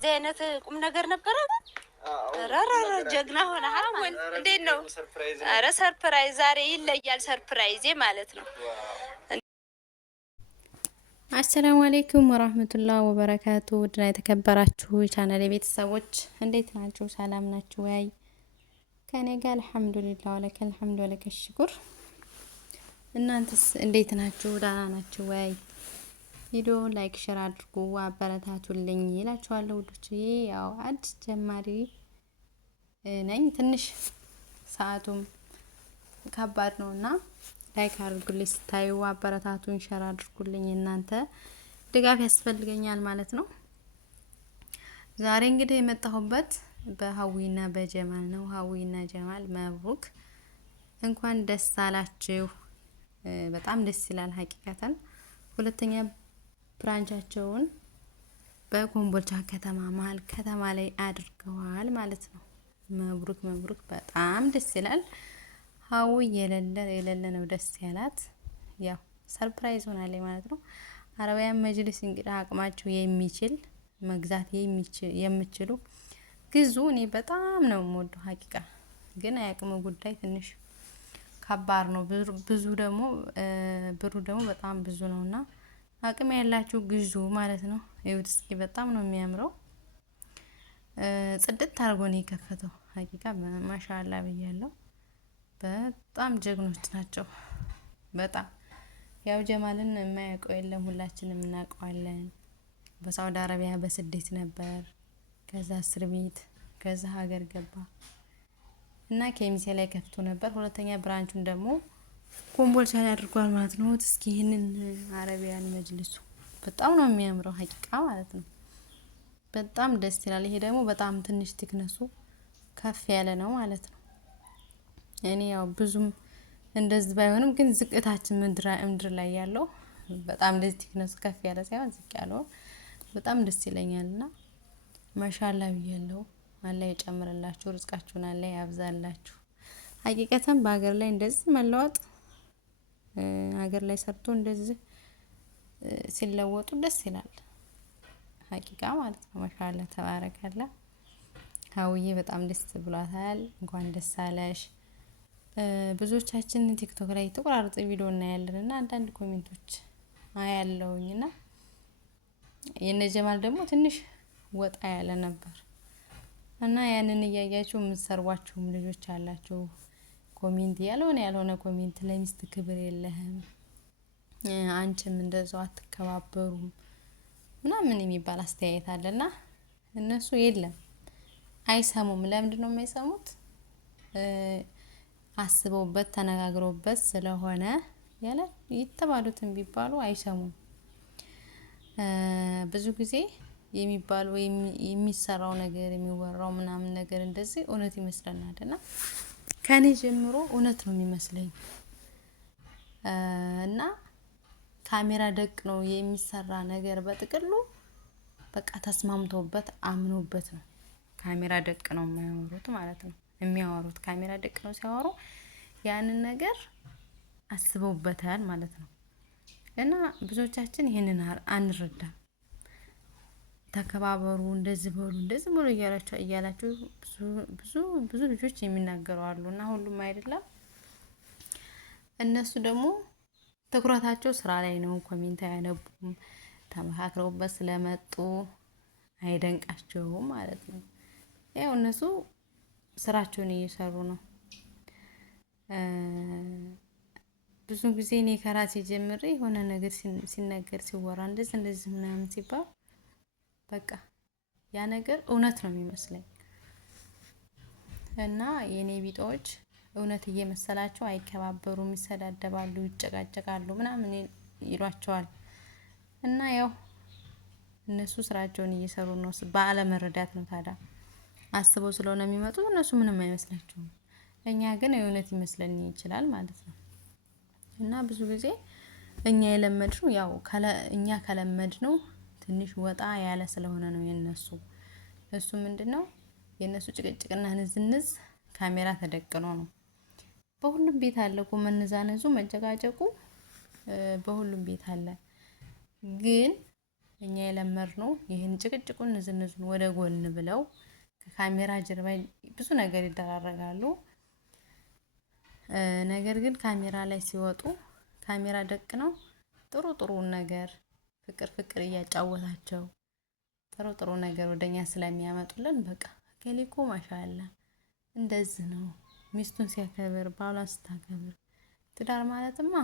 ዘይነት ቁም ነገር ነበረ። ረረ ጀግና ሆነሃል። እንዴት ነው? አረ ሰርፕራይዝ ዛሬ ይለያል። ሰርፕራይዜ ማለት ነው። አሰላሙ አለይኩም ወራህመቱላሂ ወበረካቱ። ውድና የተከበራችሁ ቻናል የቤተሰቦች እንዴት ናችሁ? ሰላም ናችሁ ወይ? ከኔ ጋር አልሐምዱሊላህ ወለከል ሐምዱ ወለከል ሽኩር። እናንተስ እንዴት ናችሁ? ደህና ናችሁ ወይ? ቪዲዮ ላይክ ሼር አድርጉ አበረታቱልኝ ይላችኋለሁ ውዶችዬ። ያው አዲስ ጀማሪ ነኝ። ትንሽ ሰዓቱም ከባድ ነውና ላይክ አድርጉልኝ፣ ስታዩ አበረታቱን፣ ሼር አድርጉልኝ። እናንተ ድጋፍ ያስፈልገኛል ማለት ነው። ዛሬ እንግዲህ የመጣሁበት በሀዊና በጀማል ነው። ሀዊና ጀማል መብሩክ፣ እንኳን ደስ አላችሁ። በጣም ደስ ይላል ሀቂቃተን። ሁለተኛ ብራንቻቸውን በኮምቦልቻ ከተማ መሀል ከተማ ላይ አድርገዋል ማለት ነው። መብሩክ መብሩክ፣ በጣም ደስ ይላል። ሀዊ የሌለ ነው ደስ ያላት። ያው ሰርፕራይዝ ሆናለች ማለት ነው። አረቢያን መጅሊስ እንግዲህ አቅማችሁ የሚችል መግዛት የምችሉ ግዙ። እኔ በጣም ነው የምወደው ሀቂቃ፣ ግን አያቅሙ ጉዳይ ትንሽ ከባድ ነው። ብዙ ደግሞ ብሩ ደግሞ በጣም ብዙ ነውና አቅም ያላችሁ ግዙ ማለት ነው። ይኸውት እስኪ በጣም ነው የሚያምረው። ጽድት አድርጎ ነው የከፈተው። ሀቂቃ ማሻአላ ብያለሁ። በጣም ጀግኖች ናቸው። በጣም ያው ጀማልን የማያውቀው የለም፣ ሁላችንም እናውቀዋለን። በሳውዲ አረቢያ በስደት ነበር፣ ከዛ እስር ቤት፣ ከዛ ሀገር ገባ እና ኬሚሴ ላይ ከፍቶ ነበር። ሁለተኛ ብራንቹን ደግሞ ኮምቦልቻ ላይ አድርጓል ማለት ነው። እስኪ ይሄንን አረቢያን መጅልሱ በጣም ነው የሚያምረው ሀቂቃ ማለት ነው። በጣም ደስ ይላል። ይሄ ደግሞ በጣም ትንሽ ቲክነሱ ከፍ ያለ ነው ማለት ነው። እኔ ያው ብዙም እንደዚህ ባይሆንም ግን ዝቅታችን ምድር ላይ ያለው በጣም እንደዚህ ቲክነሱ ከፍ ያለ ሳይሆን ዝቅ ያለው በጣም ደስ ይለኛልና ማሻአላ ብያለሁ። አላህ ይጨምርላችሁ፣ ርዝቃችሁን አላህ ያብዛላችሁ። ሀቂቀተን በሀገር ላይ እንደዚህ መለወጥ፣ ሀገር ላይ ሰርቶ እንደዚህ ሲለወጡ ደስ ይላል ሀቂቃ ማለት ነው። ማሻአላ ተባረከላ። ሀውዬ በጣም ደስ ብሏታል። እንኳን ደስ አለሽ። ብዙዎቻችን ቲክቶክ ላይ ተቆራርጠ ቪዲዮ እናያለን እና አንዳንድ ኮሜንቶች አያለውኝና የነ ጀማል ደግሞ ትንሽ ወጣ ያለ ነበር እና ያንን እያያችሁ የምትሰርቧቸውም ልጆች አላችሁ። ኮሜንት ያልሆነ ኮሜንት ለሚስት ክብር የለህም፣ አንቺም እንደዛው አትከባበሩም ምናምን የሚባል አስተያየት አለና እነሱ የለም አይሰሙም። ለምንድን ነው የማይሰሙት? አስበውበት ተነጋግረውበት ስለሆነ ያለ የተባሉትን ቢባሉ አይሰሙም። ብዙ ጊዜ የሚባሉ የሚሰራው ነገር የሚወራው ምናምን ነገር እንደዚህ እውነት ይመስለናል እና ከኔ ጀምሮ እውነት ነው የሚመስለኝ። እና ካሜራ ደቅ ነው የሚሰራ ነገር በጥቅሉ በቃ ተስማምተውበት አምኖበት ነው ካሜራ ደቅ ነው የሚያወሩት ማለት ነው። የሚያወሩት ካሜራ ደቅ ነው ሲያወሩ ያንን ነገር አስበውበታል ማለት ነው። እና ብዙዎቻችን ይሄንን አንረዳም። ተከባበሩ፣ እንደዚህ ብሎ እያላችሁ ብዙ ልጆች የሚናገሩ አሉ እና ሁሉም አይደለም። እነሱ ደግሞ ትኩረታቸው ስራ ላይ ነው። ኮሜንት አያነቡም። ተመካክረውበት ስለመጡ አይደንቃቸውም ማለት ነው። ያው እነሱ ስራቸውን እየሰሩ ነው። ብዙ ጊዜ እኔ ከራሴ ጀምሬ የሆነ ነገር ሲነገር ሲወራ እንደዚህ ምናምን ሲባል በቃ ያ ነገር እውነት ነው የሚመስለኝ እና የኔ ቢጦች እውነት እየመሰላቸው አይከባበሩም፣ ይሰዳደባሉ፣ ይጨቃጨቃሉ ምናምን ይሏቸዋል። እና ያው እነሱ ስራቸውን እየሰሩ ነው። ባለመረዳት ነው። ታዲያ አስበው ስለሆነ የሚመጡት እነሱ ምንም አይመስላቸውም። እኛ ግን እውነት ይመስለን ይችላል ማለት ነው። እና ብዙ ጊዜ እኛ የለመድነው ያው እኛ ከለመድነው ትንሽ ወጣ ያለ ስለሆነ ነው የነሱ። እሱ ምንድነው የነሱ ጭቅጭቅና ንዝንዝ ካሜራ ተደቅኖ ነው። በሁሉም ቤት አለ እኮ መነዛነዙ መጨቃጨቁ፣ በሁሉም ቤት አለ። ግን እኛ የለመድነው ይህን ጭቅጭቁን ንዝንዙን ወደ ጎን ብለው ከካሜራ ጀርባ ብዙ ነገር ይደራረጋሉ። ነገር ግን ካሜራ ላይ ሲወጡ ካሜራ ደቅ ነው ጥሩ ነገር ፍቅር እያጫወታቸው ጥሩ ነገር ወደኛ ስለሚያመጡልን በቃ ከሊኮ ማሻአላ እንደዚህ ነው ሚስቱን ሲያከብር ባሏን ስታከብር ትዳር ማለትማ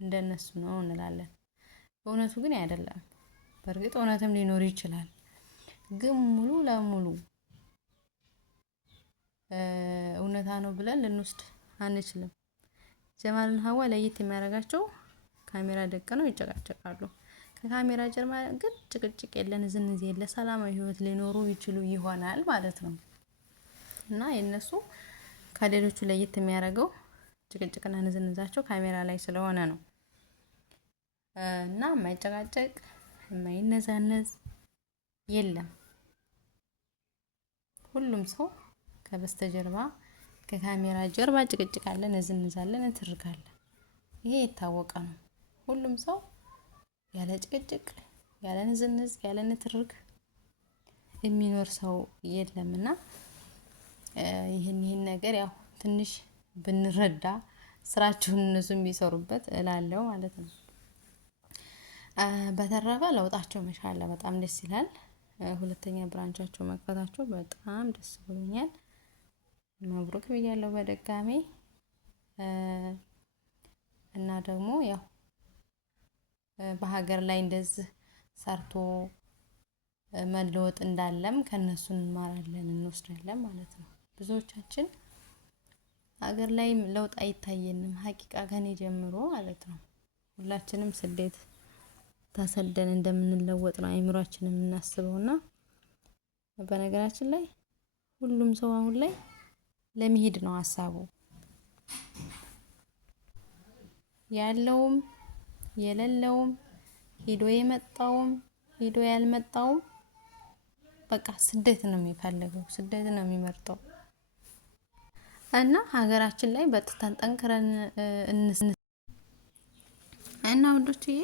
እንደነሱ ነው እንላለን። በእውነቱ ግን አይደለም። በእርግጥ እውነትም ሊኖር ይችላል፣ ግን ሙሉ ለሙሉ እውነታ ነው ብለን ልንወስድ አንችልም። ጀማልና ሀዋ ለየት የሚያደርጋቸው ካሜራ ደቅነው ይጨቃጨቃሉ። ከካሜራ ጀርባ ግን ጭቅጭቅ የለን ዝንዝ የለ ሰላማዊ ህይወት ሊኖሩ ይችሉ ይሆናል ማለት ነው። እና የነሱ ከሌሎቹ ለየት የሚያደርገው ጭቅጭቅና ንዝንዛቸው ካሜራ ላይ ስለሆነ ነው። እና የማይጨቃጨቅ የማይነዛነዝ የለም። ሁሉም ሰው ከበስተጀርባ ከካሜራ ጀርባ ጭቅጭቅ አለ፣ ንዝንዛለን፣ እንትርካለን። ይሄ የታወቀ ነው። ሁሉም ሰው ያለ ጭቅጭቅ ያለ ንዝንዝ ያለ ንትርክ የሚኖር ሰው የለምና ይሄን ነገር ያው ትንሽ ብንረዳ ስራቸውን እነሱ የሚሰሩበት እላለሁ ማለት ነው። በተረፈ ለውጣቸው መሻላ በጣም ደስ ይላል። ሁለተኛ ብራንቻቸው መክፈታቸው በጣም ደስ ብሎኛል። መብሩክ ብያለሁ በድጋሜ። እና ደግሞ ያው በሀገር ላይ እንደዚህ ሰርቶ መለወጥ እንዳለም ከነሱ እንማራለን እንወስዳለን ማለት ነው። ብዙዎቻችን ሀገር ላይ ለውጥ አይታየንም ሀቂቃ ከኔ ጀምሮ ማለት ነው። ሁላችንም ስደት ተሰደን እንደምንለወጥ ነው አይምሮአችን የምናስበውና በነገራችን ላይ ሁሉም ሰው አሁን ላይ ለመሄድ ነው ሀሳቡ። ያለውም የሌለውም ሄዶ የመጣውም ሄዶ ያልመጣውም በቃ ስደት ነው የሚፈልገው፣ ስደት ነው የሚመርጠው። እና ሀገራችን ላይ በርትተን ጠንክረን እና ወንዶችዬ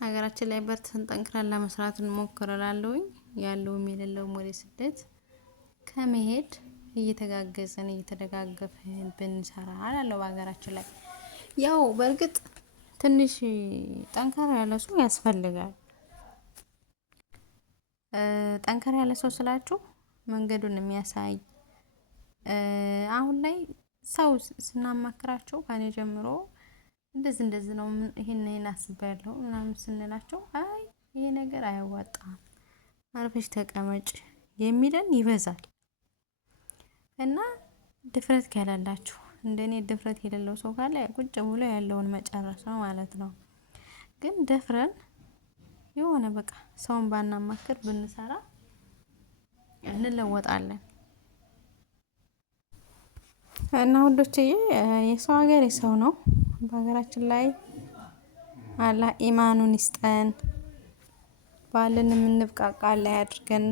ሀገራችን ላይ በርትተን ጠንክረን ለመስራት እንሞክር እላለሁኝ። ያለውም የሌለውም ወደ ስደት ከመሄድ እየተጋገዘን እየተደጋገፈን ብንሰራ እላለሁ በሀገራችን ላይ። ያው በእርግጥ ትንሽ ጠንካራ ያለ ሰው ያስፈልጋል። ጠንካራ ያለ ሰው ስላችሁ መንገዱን የሚያሳይ አሁን ላይ ሰው ስናማክራቸው ከኔ ጀምሮ እንደዚህ ነው ይሄን አስቤያለሁ ምናምን ስንላቸው አይ ይሄ ነገር አያዋጣም አርፈሽ ተቀመጭ የሚለን ይበዛል። እና ድፍረት ካላላችሁ እንደኔ ድፍረት የሌለው ሰው ካለ ቁጭ ብሎ ያለውን መጨረስ ነው ማለት ነው። ግን ደፍረን የሆነ በቃ ሰውን ባናማክር ብንሰራ እንለወጣለን። እና ወንዶችዬ የሰው ሀገር የሰው ነው። በሀገራችን ላይ አላህ ኢማኑን ይስጠን። ባለን የምንብቃቃ አላህ ያድርገን።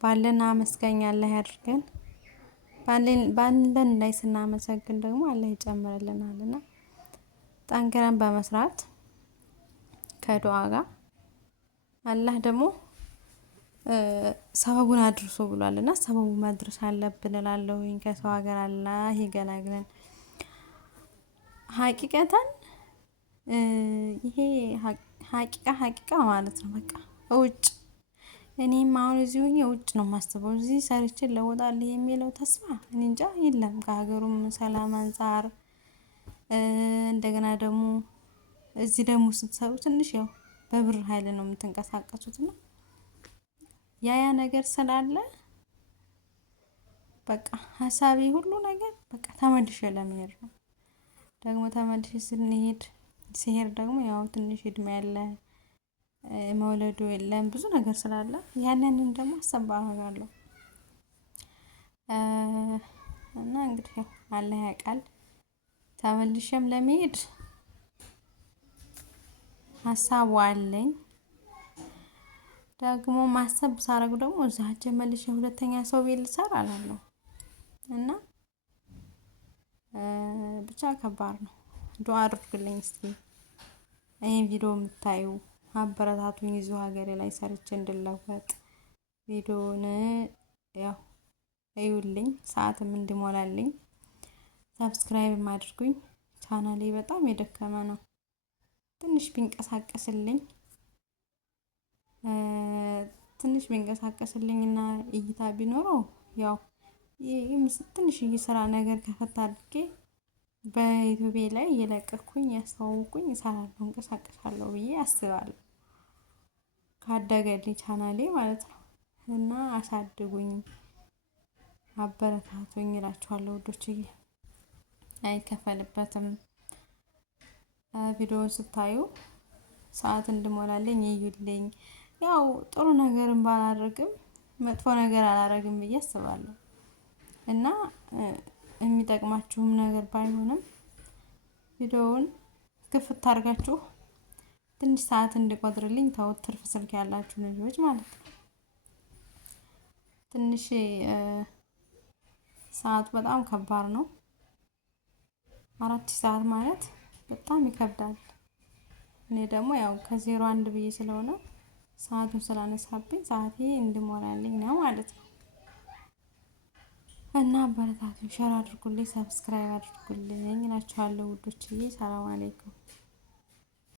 ባለን አመስጋኝ አላህ ያድርገን። ባለን ላይ ስናመሰግን ደግሞ አላህ ይጨምርልናልና ጠንክረን በመስራት ከዱዓ ጋር አላህ ደግሞ ሰበቡን አድርሶ ብሏልና ሰበቡ መድረስ አለብን እላለሁኝ። ከሰው ሀገር አላህ ይገላግለን። ሀቂቀተን ይሄ ሀቂቃ ማለት ነው። በቃ ውጭ እኔም አሁን እዚሁ ውጭ ነው የማስበው። እዚህ ሰርቼ ለወጣለሁ የሚለው ተስፋ እኔ እንጃ የለም። ከሀገሩም ሰላም አንፃር እንደገና ደግሞ እዚህ ደግሞ ስትሰሩ ትንሽ ያው በብር ኃይል ነው የምትንቀሳቀሱት እና ያ ነገር ስላለ በቃ ሀሳቤ ሁሉ ነገር በቃ ተመልሼ ለመሄድ ነው። ደግሞ ተመልሼ ሲሄድ ደግሞ ያው ትንሽ እድሜ ያለ መውለዱ የለም ብዙ ነገር ስላለ ያንን ደግሞ አሰብ አደርጋለሁ። እና እንግዲህ ያው አላህ ያውቃል። ተመልሼም ለመሄድ ሀሳቡ አለኝ። ደግሞ ማሰብ ሳረግ ደግሞ እዛች መልሼ ሁለተኛ ሰው ቤት ልሰራ አላለሁ እና ብቻ ከባድ ነው። ዱአ አድርጉልኝ እስቲ ይሄን ቪዲዮ የምታዩ አበረታቱኝ እዚሁ ሀገሬ ላይ ሰርቼ እንድለወጥ። ቪዲዮውን ያው እዩልኝ፣ ሰዓትም እንዲሞላልኝ ሰብስክራይብ አድርጉኝ። ቻናሌ በጣም የደከመ ነው። ትንሽ ቢንቀሳቀስልኝና እይታ ቢኖረው ያው ትንሽ ስራ ነገር ከፈታ አድርጌ በዩቲዩብ ላይ እየለቀኩኝ ያስተዋውቁኝ እሰራለሁ፣ እንቀሳቀሳለሁ ብዬ አስባለሁ። ካደገልኝ ቻናሌ ማለት ነው። እና አሳድጉኝ፣ አበረታቱኝ እላችኋለሁ ውዶችዬ። አይከፈልበትም። ቪዲዮውን ስታዩ ሰዓት እንድሞላልኝ እዩልኝ። ያው ጥሩ ነገርን ባላደርግም መጥፎ ነገር አላደርግም ብዬ አስባለሁ እና የሚጠቅማችሁም ነገር ባይሆንም ቪዲዮውን ክፍት አድርጋችሁ ትንሽ ሰዓት እንዲቆጥርልኝ ተውት። ትርፍ ስልክ ያላችሁ ልጆች ማለት ነው። ትንሽ ሰዓት በጣም ከባድ ነው። 4 ሰዓት ማለት በጣም ይከብዳል። እኔ ደግሞ ያው ከ01 ብዬ ስለሆነ ሰዓቱን ስላነሳብኝ ሰዓቴ እንዲሞላልኝ ነው ማለት ነው። እና አበረታቱኝ፣ ሼር አድርጉልኝ፣ ሰብስክራይብ አድርጉልኝ እላችኋለሁ ውዶችዬ። ሰላም አለይኩም።